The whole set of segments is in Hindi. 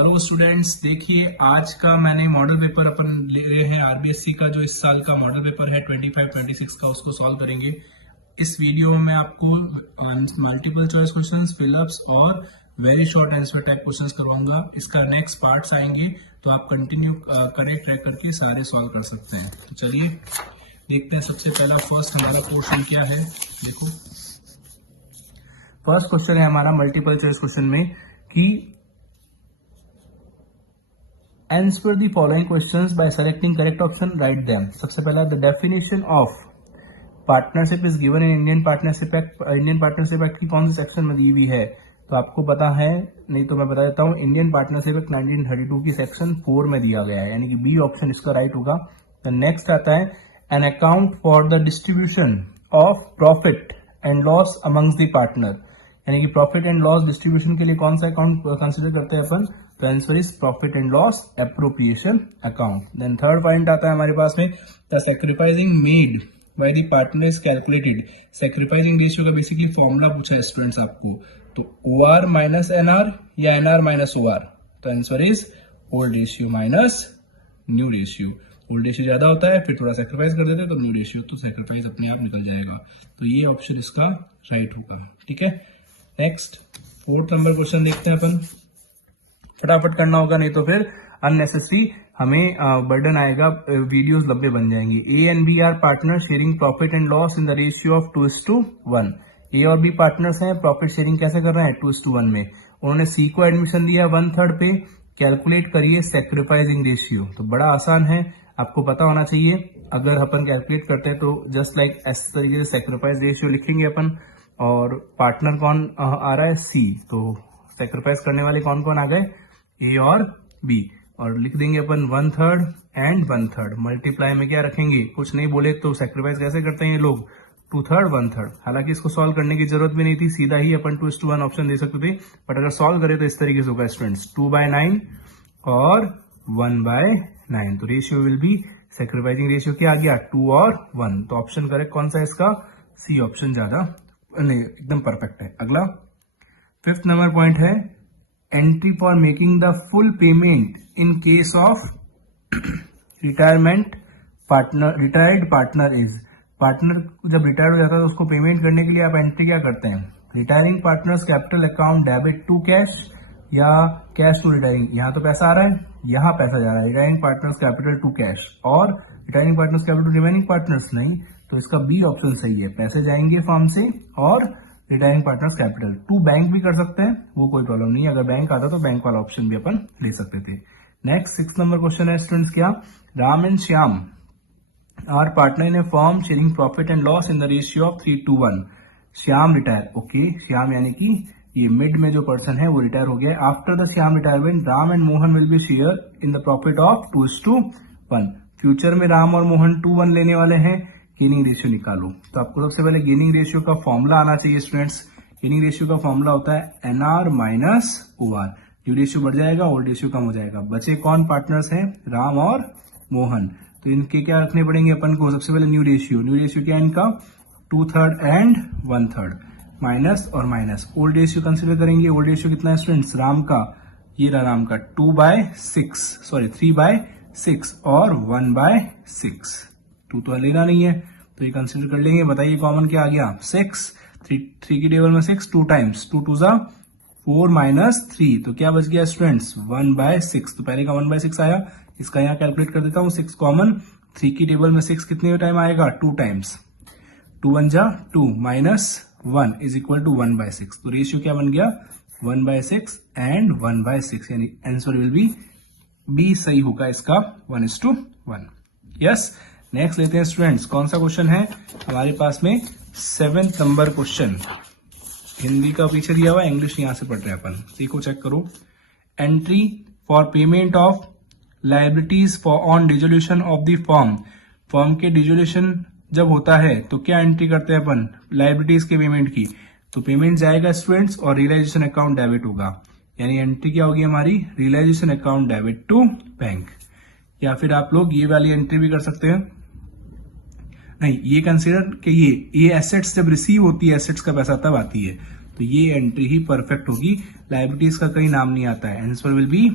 हेलो स्टूडेंट्स, देखिए आज का मैंने मॉडल पेपर अपन ले रहे हैं आरबीएससी का। जो इस साल का मॉडल पेपर है 25-26 का, उसको सॉल्व करेंगे। इस वीडियो में मैं आपको मल्टीपल चॉइस क्वेश्चंस, फिलअप्स और very short answer type questions करवाऊंगा। इसका नेक्स्ट पार्ट्स आएंगे तो आप कंटिन्यू करेक्ट ट्रैक करके सारे सॉल्व कर सकते हैं। तो चलिए देखते हैं। सबसे पहला फर्स्ट हमारा पोर्शन क्या है। देखो, फर्स्ट क्वेश्चन है हमारा मल्टीपल चॉइस क्वेश्चन में कि answer the following questions by selecting correct option, write them। सबसे पहला the definition of partnership is given in Indian Partnership Act। Indian partnership act की कौन सी सेक्शन में दी हुई है तो आपको पता है, नहीं तो मैं बता देता हूँ। इंडियन पार्टनरशिप एक्ट 1932 की सेक्शन 4 में दिया गया है, यानी कि बी ऑप्शन इसका राइट होगा। तो नेक्स्ट आता है an account for the distribution of profit and loss amongst the partner, यानी कि प्रॉफिट एंड लॉस डिस्ट्रीब्यूशन के लिए कौन सा अकाउंट कंसिडर करते हैं अपन। तो answer is profit and loss appropriation account. Then third point आता है हमारे पास में the sacrificing made by the partner is calculated. Sacrificing ratio का बेसिकली फॉर्मूला पूछा है स्टूडेंट्स आपको, तो OR माइनस NR या NR माइनस OR। तो answer is old ratio minus new ratio. Old ratio ज्यादा होता है, फिर थोड़ा सैक्रिफाइस कर देते हैं तो न्यू रेशियो, तो सैक्रिफाइस अपने आप निकल जाएगा। तो ये ऑप्शन इसका राइट होगा। ठीक है, नेक्स्ट फोर्थ नंबर क्वेश्चन देखते हैं अपन। फटाफट करना होगा, नहीं तो फिर अननेसेसरी हमें बर्डन आएगा, वीडियोस लंबे बन जाएंगे। A and B are partner sharing profit and loss in the ratio of 2:1। A और बी पार्टनर्स हैं, प्रॉफिट शेयरिंग कैसे कर रहे हैं 2:1 में। उन्होंने सी को एडमिशन दिया 1/3 पे। कैलकुलेट करिए सैक्रिफाइसिंग रेशियो, तो बड़ा आसान है, आपको पता होना चाहिए। अगर अपन कैलकुलेट करते हैं तो जस्ट लाइक इस तरीके से सैक्रिफाइस रेशियो लिखेंगे अपन, और पार्टनर कौन आ रहा है सी, तो सैक्रिफाइस करने वाले कौन कौन आ गए ए और बी, और लिख देंगे अपन 1/3 एंड 1/3। मल्टीप्लाई में क्या रखेंगे, कुछ नहीं बोले तो सैक्रिफाइस कैसे करते हैं ये लोग 2/3 1/3। हालांकि इसको सॉल्व करने की जरूरत भी नहीं थी, सीधा ही अपन 2:1 ऑप्शन दे सकते थे, बट अगर सॉल्व करें तो इस तरीके से होगा स्टूडेंट्स 2/9 और 1/9। तो ratio will be, sacrificing ratio क्या आ गया 2 और 1। तो ऑप्शन करेक्ट कौन सा है इसका, सी ऑप्शन ज्यादा नहीं, एकदम परफेक्ट है। अगला फिफ्थ नंबर पॉइंट है entry for making the full payment in case of retirement partner. Retired partner is, partner जब रिटायर हो जाता है तो उसको पेमेंट करने के लिए आप एंट्री क्या करते हैं, retiring partners capital account debit to cash या कैश टू रिटायरिंग। यहाँ तो पैसा आ रहा है, यहाँ पैसा जा रहा है, retiring partners capital to cash, और retiring partners capital to remaining partners नहीं। तो इसका बी ऑप्शन सही है, पैसे जाएंगे फर्म से और retiring partners capital to bank भी कर सकते हैं, वो कोई प्रॉब्लम नहीं है। अगर बैंक आता तो बैंक वाला ऑप्शन भी अपन ले सकते थे। नेक्स्ट 6 नंबर क्वेश्चन है स्टूडेंट्स, क्या Ram and Shyam are partner in a firm sharing profit and loss in the ratio of 3:1। Shyam retire, okay, Shyam यानी कि ये मिड में जो पर्सन है वो रिटायर हो गया। After the Shyam retirement Ram and Mohan will be share in the profit of 2:1। Future में राम और मोहन 2:1 लेने वाले हैं, गेनिंग रेशियो निकालो। तो आपको सबसे पहले गेनिंग रेशियो का फॉर्मूला आना चाहिए स्टूडेंट्स। गेनिंग रेशियो का फॉर्मूला होता है NR माइनस OR। न्यू रेशियो बढ़ जाएगा, ओल्ड रेशियो कम हो जाएगा। बचे कौन पार्टनर्स हैं, राम और मोहन, तो इनके क्या रखने पड़ेंगे अपन को, सबसे पहले न्यू रेशियो। न्यू रेशियो क्या है इनका 2/3 एंड 1/3, माइनस और माइनस। ओल्ड रेशियो कंसिडर करेंगे, ओल्ड रेशियो कितना है स्टूडेंट्स, राम का, ये रहा राम का 3/6 और 1/6। 2 तो लेना नहीं है तो ये कंसिडर कर लेंगे। बताइए कॉमन क्या आ गया 6, 3 की टेबल में 6 2 टाइम्स, 2 2 जा 4 माइनस 3, तो क्या बच गया स्टूडेंट्स 1/6। तो पहले का 1/6 आया, इसका यहाँ कैलकुलेट कर देता हूँ 6 कॉमन। 3 की टेबल में 6 कितने टाइम आएगा 2 टाइम्स, 2 1 जा 2 माइनस 1 इज इक्वल टू 1/6। तो रेशियो क्या बन गया 1/6 एंड 1/6, यानी आंसर विल बी बी सही होगा इसका 1:1। यस, नेक्स्ट लेते हैं स्टूडेंट्स, कौन सा क्वेश्चन है हमारे पास में 7th नंबर क्वेश्चन। हिंदी का पीछे दिया हुआ, इंग्लिश यहां से पढ़ रहे हैं अपन, देखो चेक करो। Entry for payment of liabilities for on dissolution of the firm. Firm के डिसोल्यूशन जब होता है तो क्या एंट्री करते हैं अपन, लायबिलिटीज के पेमेंट की। तो पेमेंट जाएगा स्टूडेंट्स और रियलाइजेशन अकाउंट डेबिट होगा, यानी एंट्री क्या होगी हमारी realisation account debit to bank. या फिर आप लोग ये वाली एंट्री भी कर सकते हैं, नहीं ये कंसिडर कि ये एसेट्स जब रिसीव होती है, एसेट्स का पैसा तब आती है, तो ये एंट्री ही परफेक्ट होगी, लायबिलिटीज का कहीं नाम नहीं आता है। Answer will be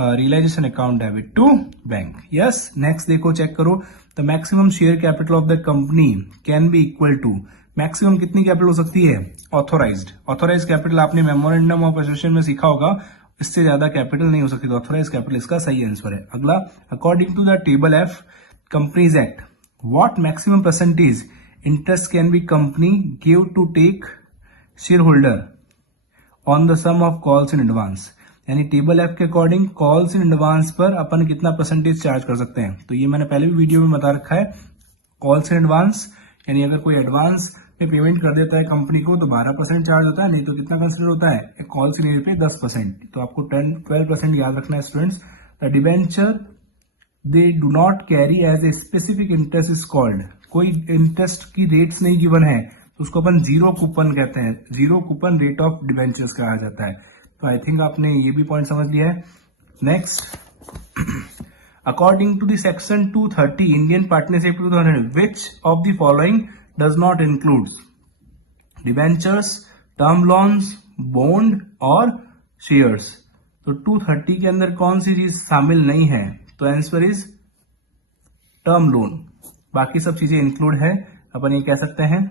realisation account debit to bank. Yes, next देखो, चेक करो, the maximum share capital of the company can be equal to, maximum कितनी कैपिटल हो सकती है, ऑथोराइज्ड कैपिटल आपने मेमोरेंडम ऑफ एसोसिएशन में सीखा होगा, इससे ज्यादा कैपिटल नहीं हो सकती, तो ऑथोराइज कैपिटल इसका सही आंसर है। अगला, according to the table F companies act, what maximum percentage interest can be company give to take share holder on the sum of calls in advance, यानी टेबल एफ के अकॉर्डिंग कॉल्स इन एडवांस पर अपन कितना परसेंटेज चार्ज कर सकते हैं। तो ये मैंने पहले भी वीडियो में बता रखा है, कॉल्स इन एडवांस यानी अगर कोई एडवांस में पेमेंट कर देता है कंपनी को तो 12% चार्ज होता है, नहीं तो कितना कंसिडर होता है, कॉल से पे 10%, तो आपको 12% याद रखना है students. The debenture they do not carry as a specific interest is called, कोई इंटरेस्ट की रेट्स नहीं गिवन है तो उसको अपन जीरो कूपन कहते हैं, zero coupon rate of debentures कहा जाता है। तो आई थिंक आपने ये भी पॉइंट समझ लिया है। Next, according to the section 230 Indian partnership 2000, which of the following does not include debentures, term loans, bond और shares। तो 230 के अंदर कौन सी चीज शामिल नहीं है, तो आंसर इज टर्म लोन, बाकी सब चीजें इंक्लूड है, अपन ये कह सकते हैं।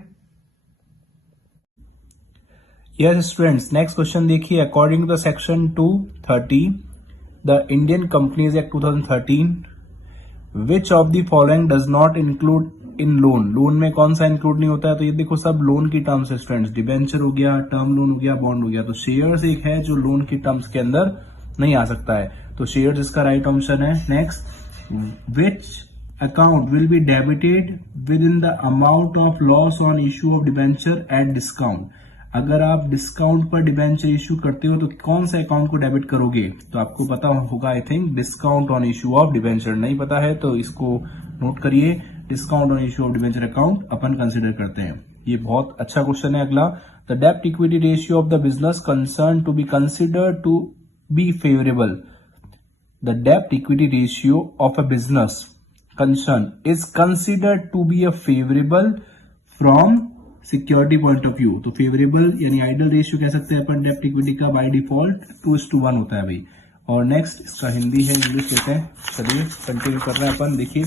यस स्टूडेंट्स, नेक्स्ट क्वेश्चन देखिए, according to the section 230 the Indian companies act 2013, which of the following does not include in loan, loan में कौन सा इंक्लूड नहीं होता है, तो ये देखो सब लोन की टर्म्स है स्टूडेंट्स, डिबेंचर हो गया, टर्म लोन हो गया, बॉन्ड हो गया, तो शेयर्स एक है जो लोन की टर्म्स के अंदर नहीं आ सकता है, तो शेयर्स इसका राइट ऑप्शन है। Next, which account will be debited with in the amount of loss on issue of debenture at discount, अगर आप डिस्काउंट पर डिबेंचर इश्यू करते हो तो कौन सा अकाउंट को डेबिट करोगे, तो आपको पता होगा I think discount on issue of debenture, नहीं पता है तो इसको नोट करिए, discount on issue of debenture account upon consider करते हैं। ये बहुत अच्छा क्वेश्चन है। अगला, द डेब्ट equity ratio of the business concern to be considered to be favourable, the डेब्ट equity ratio of a business concern is considered to be a favourable from security point of view, तो फेवरेबल यानी आइडियल रेशियो कह सकते हैं अपन डेब्ट इक्विटी का, बाय डिफॉल्ट 2:1 होता है भाई। और नेक्स्ट, इसका हिंदी है, इंग्लिश लेते हैं, चलिए कंटिन्यू कर रहे हैं अपन। देखिए,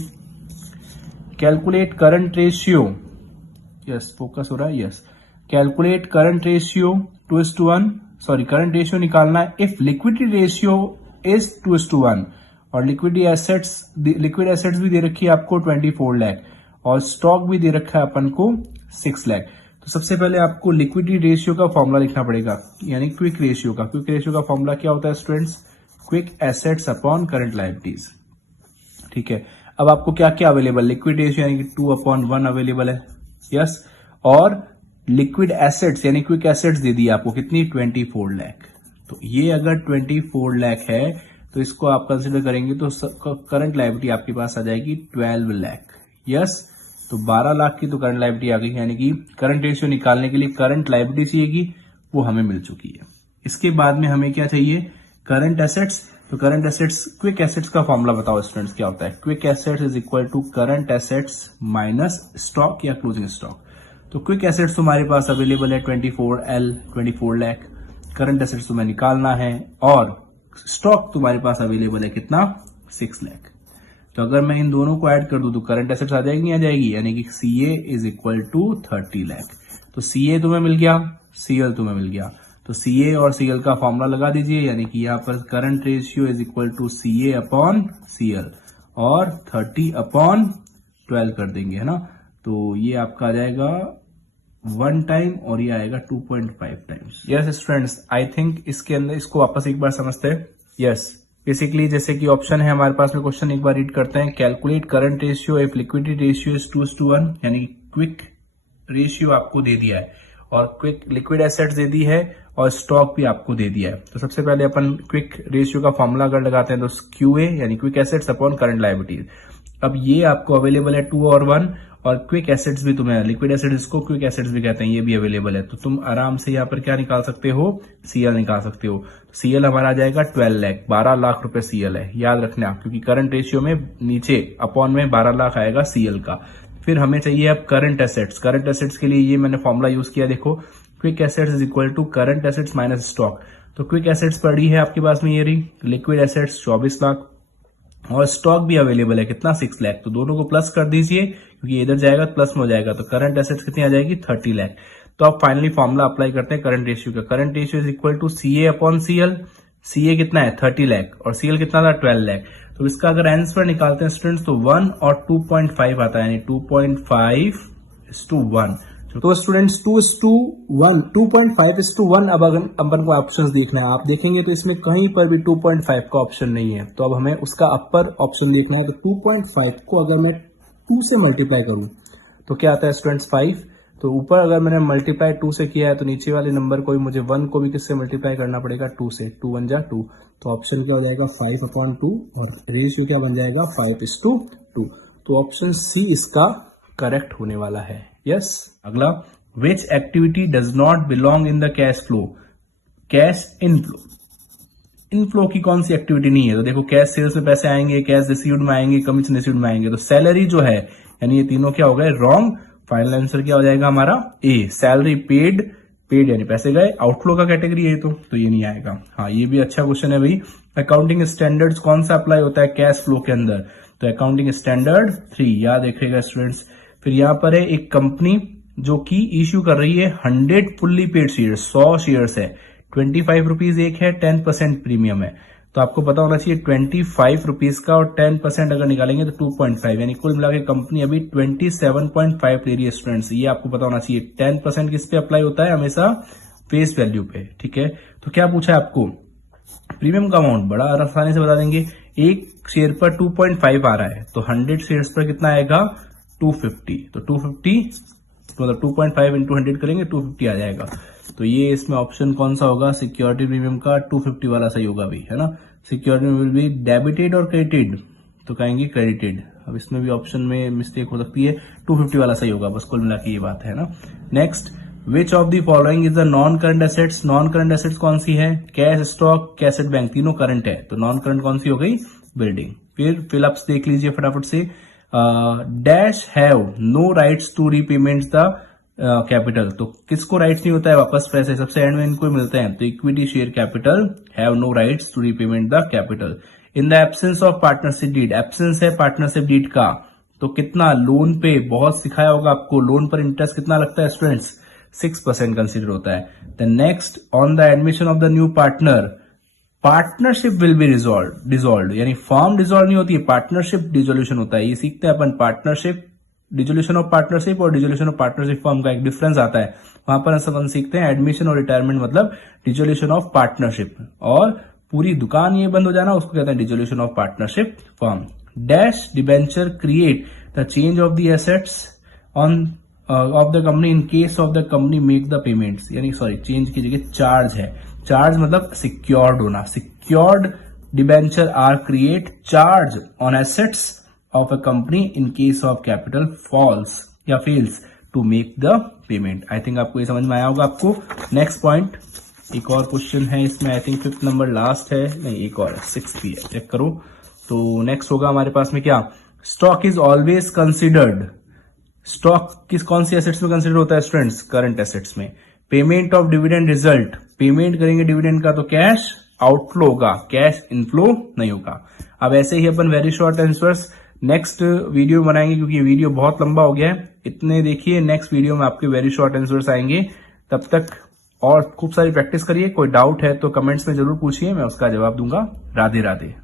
calculate current ratio, yes focus हो रहा है, yes, calculate current ratio 2:1, sorry current ratio निकालना है इफ लिक्विडिटी रेशियो इज 2:1 और लिक्विड एसेट्स भी दे रखी है आपको 24 लाख और स्टॉक भी दे रखा है अपन को 6 लाख। तो सबसे पहले आपको लिक्विडिटी रेशियो का फॉर्मूला लिखना पड़ेगा, यानी क्विक रेशियो का फॉर्मूला क्या होता है students, quick assets upon current liabilities. ठीक है, अब आपको क्या क्या अवेलेबल, लिक्विड रेशियो यानी कि 2/1 अवेलेबल है, यस, और लिक्विड एसेट्स यानी क्विक एसेट्स दे दी आपको कितनी, 24 लाख। तो ये अगर 24 लाख है तो इसको आप कंसिडर करेंगे तो करंट लायबिलिटी आपके पास आ जाएगी 12 लाख, यस। तो 12 लाख की तो करंट लायबिलिटी आ गई, यानी कि करंट रेशियो निकालने के लिए करंट लायबिलिटी चाहिएगी, वो हमें मिल चुकी है। इसके बाद में हमें क्या चाहिए, करंट एसेट्स। तो करंट एसेट्स, क्विक एसेट्स का फॉर्मूला बताओ स्टूडेंट्स क्या होता है, quick assets is equal to current assets minus stock या क्लोजिंग स्टॉक। तो क्विक एसेट्स तुम्हारे पास अवेलेबल है 24 लाख, करंट एसेट्स तुम्हें निकालना है और स्टॉक तुम्हारे पास अवेलेबल है कितना, 6 लाख। तो अगर मैं इन दोनों को ऐड कर दूं तो करंट एसेट्स आ जाएगी, यानी कि CA is equal to 30 lakh. तो CA तुम्हें मिल गया, CL तुम्हें मिल गया, तो CA और CL का फॉर्मूला लगा दीजिए, यानी कि यहाँ पर current ratio is equal to CA upon CL और 30/12 कर देंगे, है ना। तो ये आपका आ जाएगा 1 टाइम और ये आएगा 2.5 times. Yes students, I think इसके अंदर इसको वापस एक बार समझते हैं। यस, बेसिकली जैसे कि ऑप्शन है हमारे पास में, क्वेश्चन एक बार रीड करते हैं, calculate current ratio if liquidity ratio is 2:1, यानी कि क्विक रेशियो आपको दे दिया है और क्विक लिक्विड एसेट्स दे दी है और स्टॉक भी आपको दे दिया है। तो सबसे पहले अपन क्विक रेशियो का फॉर्मूला अगर लगाते हैं तो QA यानी quick assets upon current liabilities. अब ये आपको अवेलेबल है 2 और 1 और क्विक एसेट्स भी तुम्हें, लिक्विड एसेट्स इसको क्विक एसेट्स भी कहते हैं, ये भी अवेलेबल है। तो तुम आराम से यहाँ पर क्या निकाल सकते हो, CL निकाल सकते हो। तो CL हमारा आ जाएगा 12 लाख, 12 लाख रुपए CL है, याद रखना, क्योंकि करंट रेशियो में नीचे अपॉन में 12 लाख आएगा CL का। फिर हमें चाहिए अब करंट एसेट्स। करंट एसेट्स के लिए ये मैंने फॉर्मूला यूज किया, देखो quick assets is equal to current assets minus stock. तो क्विक एसेट्स पड़ी है आपके पास में ये रही, लिक्विड एसेट्स 24 लाख और स्टॉक भी अवेलेबल है कितना 6 लाख। तो दोनों को प्लस कर दीजिए क्योंकि इधर जाएगा प्लस में हो जाएगा। तो करंट एसेट्स कितनी आ जाएगी 30 लाख। तो आप फाइनली फॉर्मूला अप्लाई करते हैं करंट रेशियो का। Current ratio is equal to CA upon CL। CA कितना है 30 लाख और CL कितना था 12 लाख। तो इसका अगर आंसर निकालते हैं स्टूडेंट्स तो 1 और 2.5 आता है, यानी 2.5:1। तो स्टूडेंट्स 2.5:1 अब अगर अपन को ऑप्शंस देखना है, आप देखेंगे तो इसमें कहीं पर भी 2.5 का ऑप्शन नहीं है। तो अब हमें उसका अपर ऑप्शन देखना है। तो 2.5 को अगर मैं 2 से मल्टीप्लाई करूं तो क्या आता है स्टूडेंट्स 5। तो ऊपर अगर मैंने मल्टीप्लाई 2 से किया है तो नीचे वाले नंबर को भी मुझे 1 को भी किससे मल्टीप्लाई करना पड़ेगा 2 से। 2 1 जा 2। तो ऑप्शन क्या हो जाएगा 5/2 और रेशियो क्या बन जाएगा 5:2। तो ऑप्शन सी इसका करेक्ट होने वाला है। यस। अगला, which activity does not belong in the cash flow. Cash inflow, inflow की कौन सी एक्टिविटी नहीं है। तो देखो कैश सेल्स में पैसे आएंगे, कैश रिसीव्ड में आएंगे, कमीशन रिसीव्ड में आएंगे। तो सैलरी जो है यानी ये तीनों क्या हो गए रॉन्ग। फाइनल आंसर क्या हो जाएगा हमारा ए, सैलरी पेड। पेड यानी पैसे गए, आउटफ्लो का कैटेगरी है तो ये नहीं आएगा। हाँ ये भी अच्छा क्वेश्चन है भाई। अकाउंटिंग स्टैंडर्ड्स कौन सा अप्लाई होता है कैश फ्लो के अंदर। तो अकाउंटिंग स्टैंडर्ड 3 याद रखिएगा स्टूडेंट्स। फिर यहाँ पर है एक कंपनी जो कि इश्यू कर रही है 100 फुल्ली पेड शेयर, 100 शेयर्स है, 25 रुपीज एक है, 10% प्रीमियम है। तो आपको पता होना चाहिए 25 रुपीज का और 10% अगर निकालेंगे तो 2.5, यानी कुल मिला के कंपनी अभी 27.5 ले रही है स्टूडेंट्स। ये आपको पता होना चाहिए। 10% किस पे अप्लाई होता है हमेशा फेस वैल्यू पे, ठीक है। तो क्या पूछा है आपको प्रीमियम का अमाउंट, बड़ा आसानी से बता देंगे। एक शेयर पर 2.5 आ रहा है तो 100 शेयर्स पर कितना आएगा 250। तो 250 मतलब 2.5 इंटू 100 करेंगे 250 आ जाएगा। तो ये इसमें ऑप्शन कौन सा होगा सिक्योरिटी प्रीमियम का 250 वाला सही होगा भी, है ना। सिक्योरिटी विल बी डेबिटेड और क्रेडिटेड, तो कहेंगे क्रेडिटेड। अब इसमें भी ऑप्शन में मिस्टेक हो सकती है, 250 वाला सही होगा, बस कुल मिला के ये बात है ना। Next, which of the following is the non current assets. Non current assets कौन सी है, कैश, स्टॉक, कैसेट, बैंक, तीनों करंट है। तो नॉन करंट कौन सी हो गई बिल्डिंग। फिर फिलअप्स देख लीजिए फटाफट से। Dash have no rights to repayment the capital. तो किसको राइट्स नहीं होता है वापस पैसे, सबसे एंड में इनको मिलते हैं। तो equity share capital have no rights to repayment the capital. In the absence of partnership deed, absence है पार्टनरशिप डीड का, तो कितना लोन पे, बहुत सिखाया होगा आपको, लोन पर इंटरेस्ट कितना लगता है स्टूडेंट्स 6% कंसिडर होता है। The next, on the admission of the new partner, partnership will be dissolve, यानी फॉर्म डिसॉल्व नहीं होती है, पार्टनरशिप डिसोल्यूशन होता है। ये सीखते हैं अपन, पार्टनरशिप, डिसोल्यूशन ऑफ पार्टनरशिप और डिसोल्यूशन ऑफ पार्टनरशिप फॉर्म का एक डिफरेंस आता है। वहां पर अपन सीखते हैं एडमिशन और रिटायरमेंट मतलब डिसोल्यूशन ऑफ पार्टनरशिप, और पूरी दुकान ये बंद हो जाना उसको कहते हैं dissolution of partnership form. Dash debenture create the change of the assets on of the company in case of the company make the payments, यानी सॉरी चेंज की जगह चार्ज है। चार्ज मतलब सिक्योर्ड होना। Secured debenture are create charge on assets of a company in case of capital falls या fails to make the payment. I think आपको ये समझ में आया होगा आपको। नेक्स्ट पॉइंट, एक और क्वेश्चन है इसमें, I think 5th number last है, नहीं एक और है, 6th भी है, चेक करो। तो नेक्स्ट होगा हमारे पास में क्या, stock is always considered. Stock किस कौन सी एसेट्स में कंसिडर होता है स्टूडेंट्स, करंट एसेट्स में। Payment of dividend result, payment करेंगे डिविडेंड का तो कैश आउटफ्लो होगा, कैश इनफ्लो नहीं होगा। अब ऐसे ही अपन very short answers next video बनाएंगे, क्योंकि वीडियो बहुत लंबा हो गया है। इतने देखिए, नेक्स्ट वीडियो में आपके वेरी शॉर्ट आंसर्स आएंगे। तब तक और खूब सारी प्रैक्टिस करिए। कोई डाउट है तो कमेंट्स में जरूर पूछिए, मैं उसका जवाब दूंगा। राधे राधे।